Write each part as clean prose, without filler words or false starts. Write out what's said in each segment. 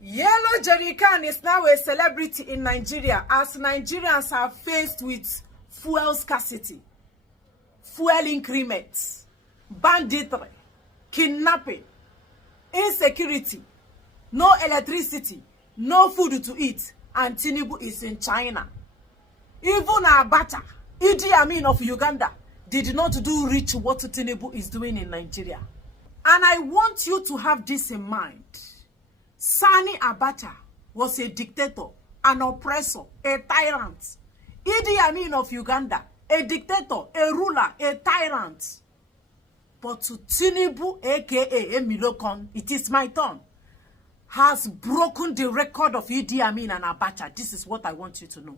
Yellow jerrycan is now a celebrity in Nigeria as Nigerians are faced with fuel scarcity, fuel increments, banditry, kidnapping, insecurity, no electricity, no food to eat, and Tinubu is in China. Even Abacha, Amin of Uganda, did not do reach what Tinubu is doing in Nigeria. And I want you to have this in mind. Sani Abacha was a dictator, an oppressor, a tyrant. Amin of Uganda, a dictator, a ruler, a tyrant. But to Tinubu, aka Emilokon, it is my turn, has broken the record of Amin and Abacha. This is what I want you to know.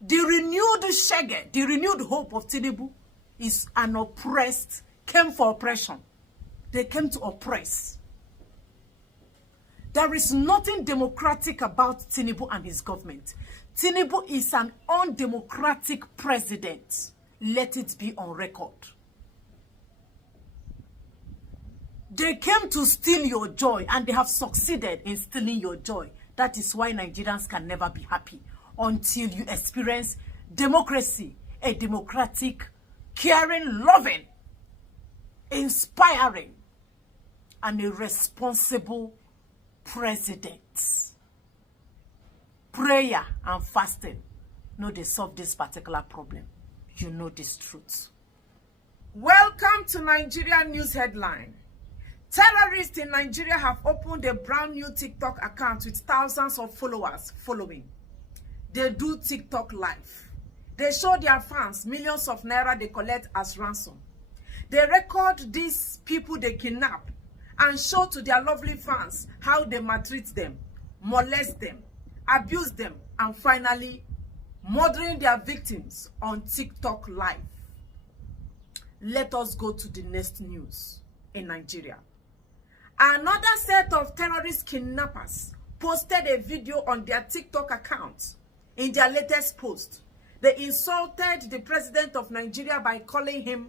The renewed shege, the renewed hope of Tinubu is an oppressed, came for oppression. They came to oppress. There is nothing democratic about Tinubu and his government. Tinubu is an undemocratic president. Let it be on record. They came to steal your joy, and they have succeeded in stealing your joy. That is why Nigerians can never be happy until you experience democracy, a democratic, caring, loving, inspiring, and a responsible president. Prayer and fasting, no, they solve this particular problem. You know this truth. Welcome to Nigeria News Headline. Terrorists in Nigeria have opened a brand new TikTok account with thousands of followers following. They do TikTok live. They show their fans millions of naira they collect as ransom. They record these people they kidnap and show to their lovely fans how they maltreat them, molest them, abuse them, and finally murdering their victims on TikTok live. Let us go to the next news in Nigeria. Another set of terrorist kidnappers posted a video on their TikTok account. In their latest post, they insulted the president of Nigeria by calling him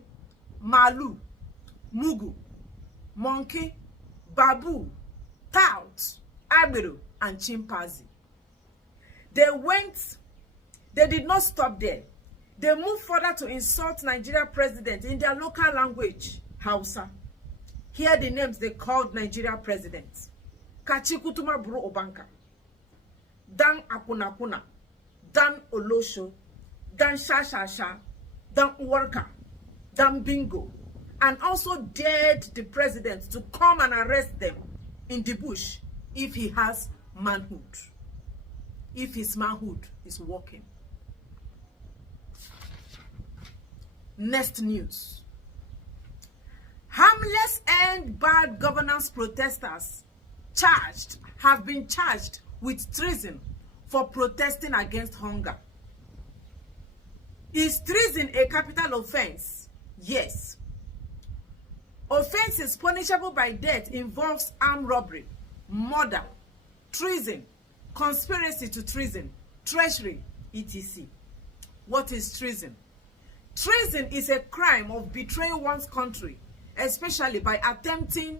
Malu, Mugu, Monkey, Babu, Tout, Abiru, and Chimpanzee. They did not stop there. They moved further to insult Nigeria president in their local language, Hausa. Here the names they called Nigeria president: Kachikutuma Bro Obanka, Dan Apunapuna, Dan Olosho, Dan Shashasha, Dan Uwarka, Dan Bingo, and also dared the president to come and arrest them in the bush if he has manhood, if his manhood is working. Next news. Harmless and bad governance protesters have been charged with treason for protesting against hunger. Is treason a capital offense? Yes. Offenses punishable by death involves armed robbery, murder, treason, conspiracy to treason, treachery, etc. What is treason? Treason is a crime of betraying one's country, especially by attempting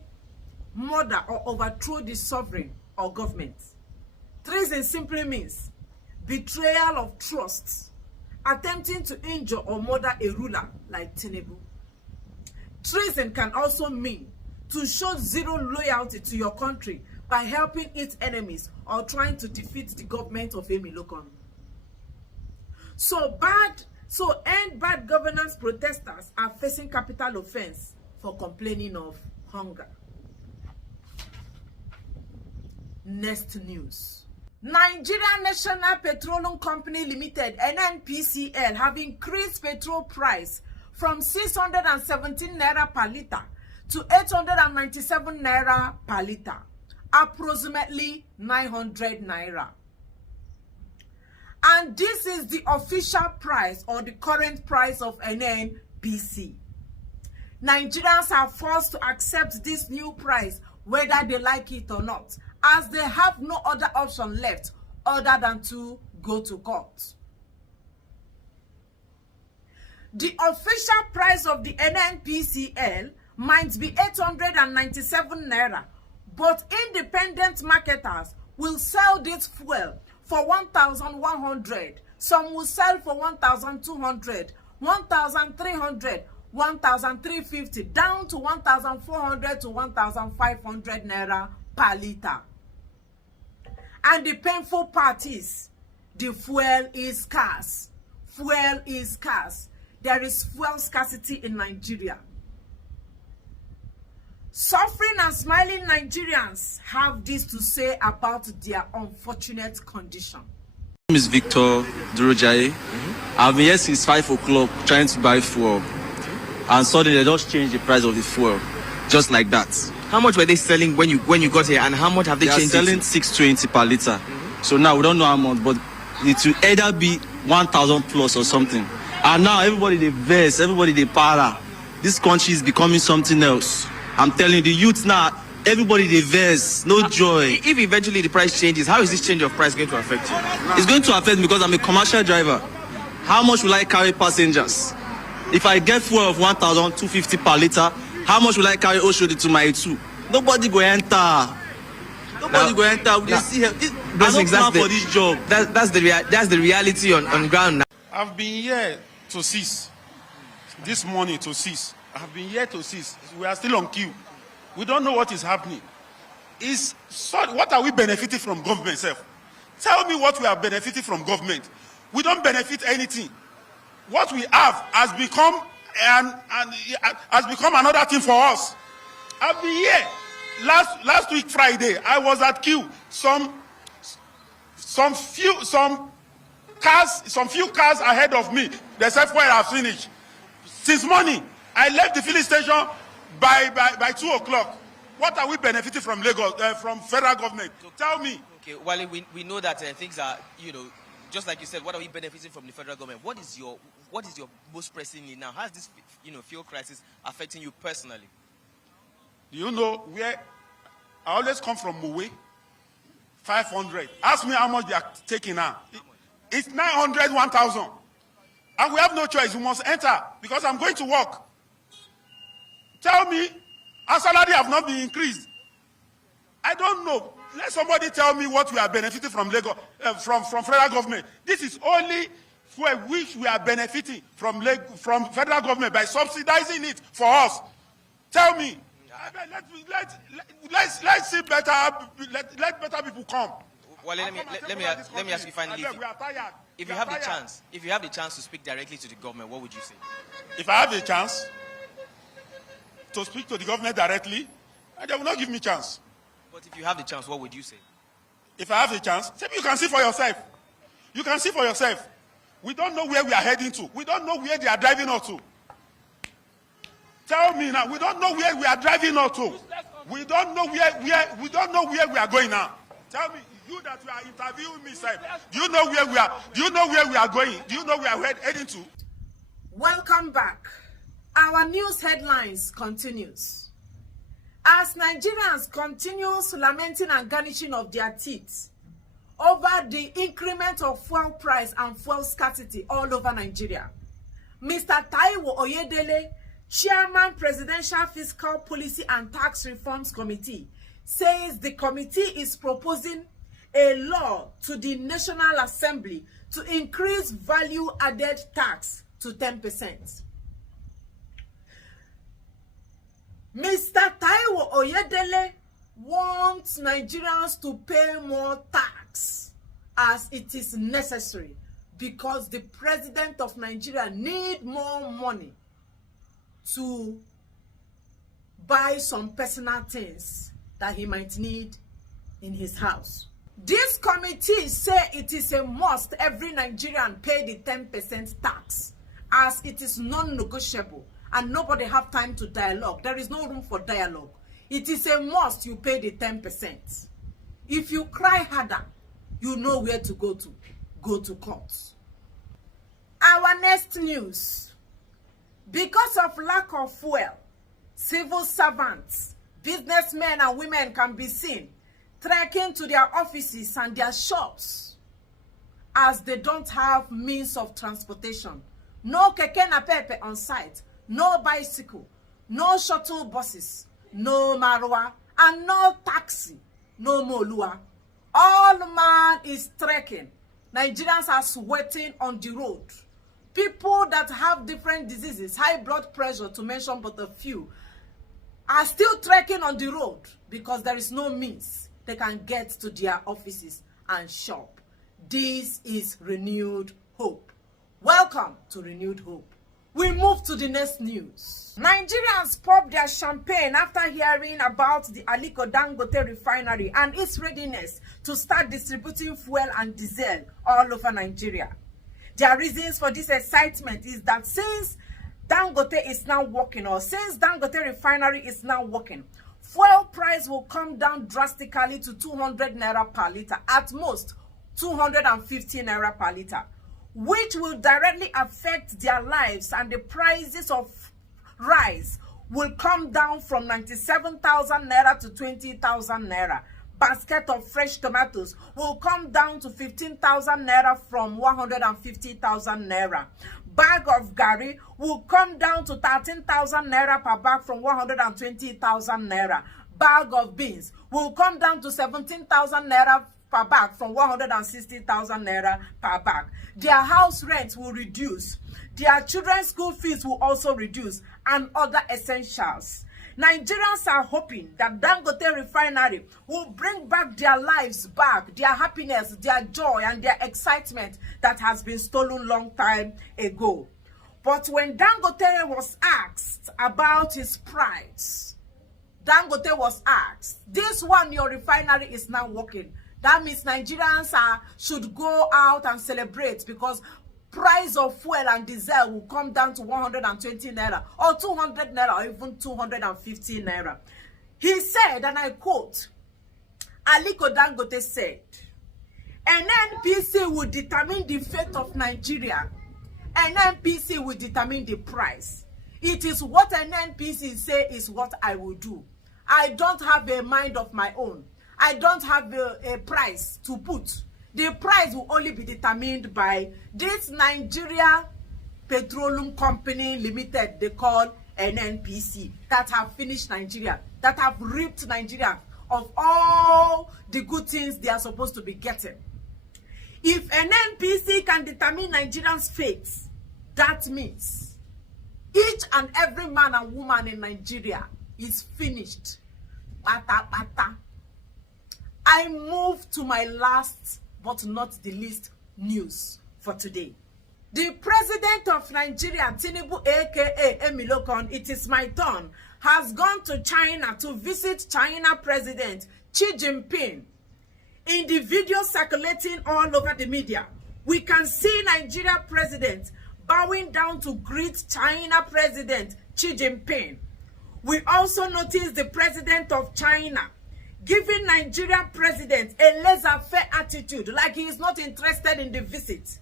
murder or overthrow the sovereign or government. Treason simply means betrayal of trust, attempting to injure or murder a ruler like Tinubu. Treason can also mean to show zero loyalty to your country by helping its enemies or trying to defeat the government of Emilokon. So bad governance protesters are facing capital offense for complaining of hunger. Next news. Nigeria National Petroleum Company Limited, NNPCL, have increased petrol price from 617 naira per liter to 897 naira per liter, approximately 900 naira. And this is the official price or the current price of NNPC. Nigerians are forced to accept this new price whether they like it or not, as they have no other option left other than to go to court. The official price of the NNPCL might be 897 naira, But independent marketers will sell this fuel for 1,100. Some will sell for 1,200, 1,300, 1,350, down to 1,400 to 1,500 naira per liter. And the painful part is, the fuel is scarce. Fuel is scarce. There is fuel scarcity in Nigeria. Suffering and smiling Nigerians have this to say about their unfortunate condition. My name is Victor Durojaye. I've been here since 5 o'clock trying to buy fuel. And suddenly they just changed the price of the fuel. Just like that. How much were they selling when you got here, and how much have they changed? They are selling 620 per liter. So now we don't know how much, but it will either be 1,000 plus or something. And now everybody they verse, everybody they para. This country is becoming something else. I'm telling the youth now, everybody they verse, no joy. If eventually the price changes, how is this change of price going to affect you? It's going to affect me because I'm a commercial driver. How much will I carry passengers? If I get fuel of 1,250 per liter, how much will I carry Oshodi to my two? Nobody go enter. Nobody go enter. That's exactly for this job. That's the reality on ground now. I've been here to cease. This morning to cease. I've been here to cease. We are still on queue. We don't know what is happening. What are we benefiting from government, self? Tell me what we are benefiting from government. We don't benefit anything. What we have has become another thing for us. I've been here. Last week Friday, I was at queue. Some few cars ahead of me. They said fuel have finished. Since morning, I left the filling station by 2 o'clock. What are we benefiting from Lagos, from federal government? Tell me. Okay, Wale, we know that things are, just like you said, what are we benefiting from the federal government? What is your most pressing need now? How is this, fuel crisis affecting you personally? Do you know where I always come from? Mowe, 500. Ask me how much they are taking now. It's 900, 1,000. And we have no choice. We must enter because I'm going to work. Tell me, our salary have not been increased. I don't know. Let somebody tell me what we are benefiting from Lagos, from federal government. This is only for which we are benefiting from federal government by subsidizing it for us. Tell me. Let's see better. Let better people come. Well, let me ask you finally. If you have the chance to speak directly to the government, what would you say? If I have a chance to speak to the government directly, they will not give me chance. But if you have the chance, what would you say? If I have a chance, you can see for yourself. You can see for yourself. We don't know where we are heading to. We don't know where they are driving us to. Tell me now. We don't know where we are driving us to. We don't know where we are going now. Tell me, you that you are interviewing me, sir. Do you know where we are? Do you know where we are going? Do you know where we are heading to? Welcome back. Our news headlines continues. As Nigerians continue lamenting and garnishing of their teeth over the increment of fuel price and fuel scarcity all over Nigeria, Mr. Taiwo Oyedele, Chairman, Presidential Fiscal Policy and Tax Reforms Committee, says the committee is proposing a law to the National Assembly to increase value-added tax to 10%. Mr. Taiwo Oyedele wants Nigerians to pay more tax as it is necessary because the president of Nigeria needs more money to buy some personal things that he might need in his house. This committee say it is a must every Nigerian pay the 10% tax as it is non-negotiable and nobody have time to dialogue. There is no room for dialogue. It is a must you pay the 10%. If you cry harder, you know where to go to. Go to court. Our next news. Because of lack of fuel, civil servants, businessmen and women can be seen trekking to their offices and their shops as they don't have means of transportation. No keke na pepe on site, no bicycle, no shuttle buses, no marwa, and no taxi, no molua. All man is trekking. Nigerians are sweating on the road. People that have different diseases, high blood pressure to mention but a few, are still trekking on the road because there is no means they can get to their offices and shop. This is renewed hope. Welcome to Renewed Hope. We move to the next news. Nigerians pop their champagne after hearing about the Dangote refinery and its readiness to start distributing fuel and diesel all over Nigeria. Their reasons for this excitement is that since Dangote is now working, or since Dangote refinery is now working, fuel price will come down drastically to 200 naira per liter, at most 250 naira per liter, which will directly affect their lives, and the prices of rice will come down from 97,000 naira to 20,000 naira. Basket of fresh tomatoes will come down to 15,000 naira from 150,000 naira. Bag of gari will come down to 13,000 naira per bag from 120,000 naira. Bag of beans will come down to 17,000 naira per bag from 160,000 naira per bag. Their house rent will reduce. Their children's school fees will also reduce, and other essentials. Nigerians are hoping that Dangote refinery will bring back their lives back, their happiness, their joy, and their excitement that has been stolen long time ago. But when Dangote was asked about his price, Dangote was asked, this one, your refinery is now working. That means Nigerians should go out and celebrate, because price of fuel and diesel will come down to 120 naira or 200 naira or even 250 naira. He said, and I quote, Aliko Dangote said, NNPC will determine the fate of Nigeria. NNPC will determine the price. It is what NNPC say is what I will do. I don't have a mind of my own. I don't have a price to put. The price will only be determined by this Nigeria Petroleum Company Limited, they call NNPC, that have finished Nigeria, that have ripped Nigeria of all the good things they are supposed to be getting. If NNPC can determine Nigerians' fate, that means each and every man and woman in Nigeria is finished. Bata, bata. I move to my last but not the least news for today. The president of Nigeria, Tinubu, aka Emilokon, it is my turn, has gone to China to visit China President Xi Jinping. In the video circulating all over the media, we can see Nigeria president bowing down to greet China President Xi Jinping. We also notice the president of China giving Nigerian president a laissez-faire attitude, like he is not interested in the visit.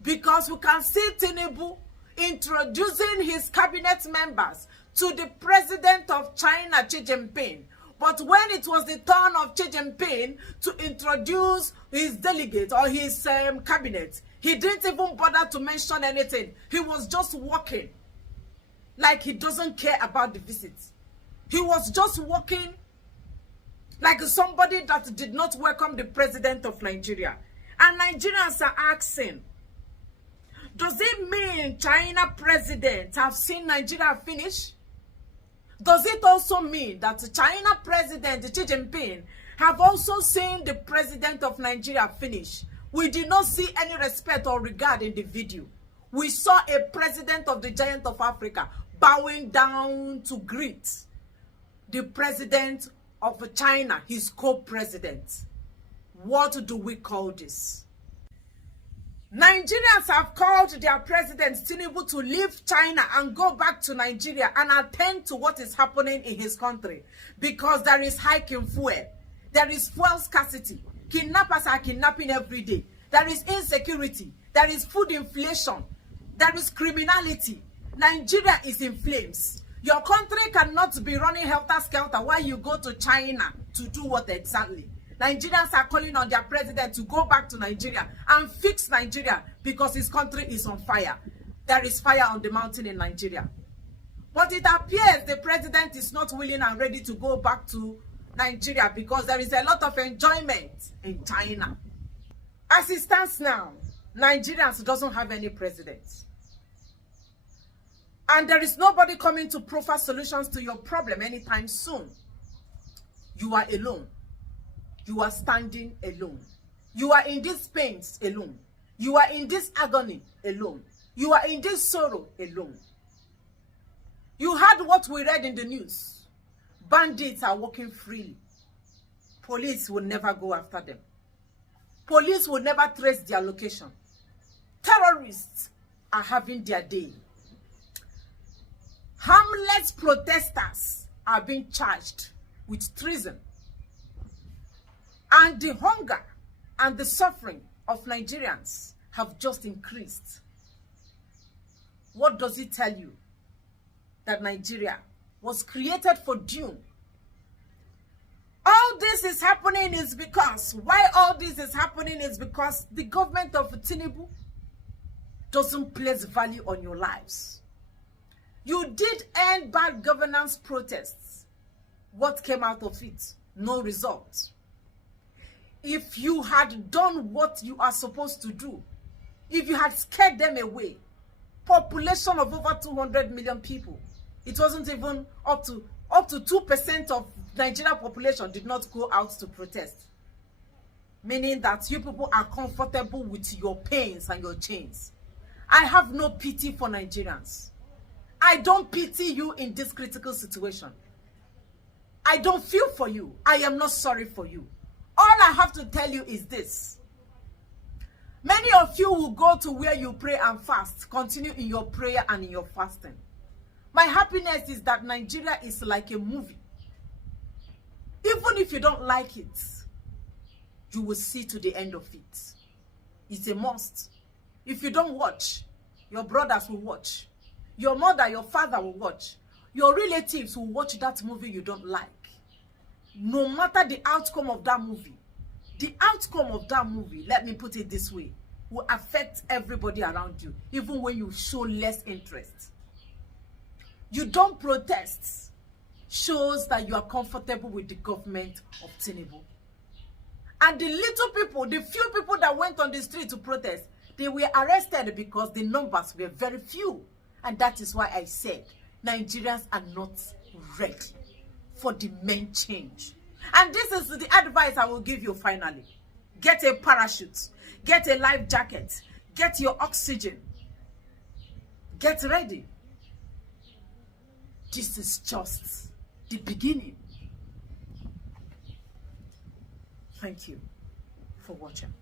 Because we can see Tinubu introducing his cabinet members to the president of China, Xi Jinping. But when it was the turn of Xi Jinping to introduce his delegate or his cabinet, he didn't even bother to mention anything. He was just walking like he doesn't care about the visit. He was just walking like somebody that did not welcome the president of Nigeria. And Nigerians are asking, does it mean China president have seen Nigeria finish? Does it also mean that China president Xi Jinping have also seen the president of Nigeria finish? We did not see any respect or regard in the video. We saw a president of the giant of Africa bowing down to greet the president of China, his co-president. What do we call this? Nigerians have called their president Tinubu to leave China and go back to Nigeria and attend to what is happening in his country, because there is hike in fuel, there is fuel scarcity, kidnappers are kidnapping every day, there is insecurity, there is food inflation, there is criminality. Nigeria is in flames. Your country cannot be running helter-skelter while you go to China to do what exactly? Nigerians are calling on their president to go back to Nigeria and fix Nigeria because his country is on fire. There is fire on the mountain in Nigeria. But it appears the president is not willing and ready to go back to Nigeria because there is a lot of enjoyment in China. As it stands now, Nigerians doesn't have any president. And there is nobody coming to proffer solutions to your problem anytime soon. You are alone. You are standing alone. You are in this pain alone. You are in this agony alone. You are in this sorrow alone. You heard what we read in the news. Bandits are walking freely. Police will never go after them. Police will never trace their location. Terrorists are having their day. Harmless protesters are being charged with treason. And the hunger and the suffering of Nigerians have just increased. What does it tell you? That Nigeria was created for doom. All this is happening is because, why all this is happening is because the government of Tinubu doesn't place value on your lives. You did end bad governance protests. What came out of it? No result. If you had done what you are supposed to do, if you had scared them away, population of over 200 million people, it wasn't even up to 2% of Nigeria population did not go out to protest. Meaning that you people are comfortable with your pains and your chains. I have no pity for Nigerians. I don't pity you in this critical situation. I don't feel for you. I am not sorry for you. All I have to tell you is this. Many of you will go to where you pray and fast. Continue in your prayer and in your fasting. My happiness is that Nigeria is like a movie. Even if you don't like it, you will see to the end of it. It's a must. If you don't watch, your brothers will watch. Your mother, your father will watch. Your relatives will watch that movie you don't like. No matter the outcome of that movie, let me put it this way, will affect everybody around you, even when you show less interest. You don't protest shows that you are comfortable with the government of Tinubu. And the little people, the few people that went on the street to protest, they were arrested because the numbers were very few. And that is why I said Nigerians are not ready for the main change. And this is the advice I will give you finally. Get a parachute. Get a life jacket. Get your oxygen. Get ready. This is just the beginning. Thank you for watching.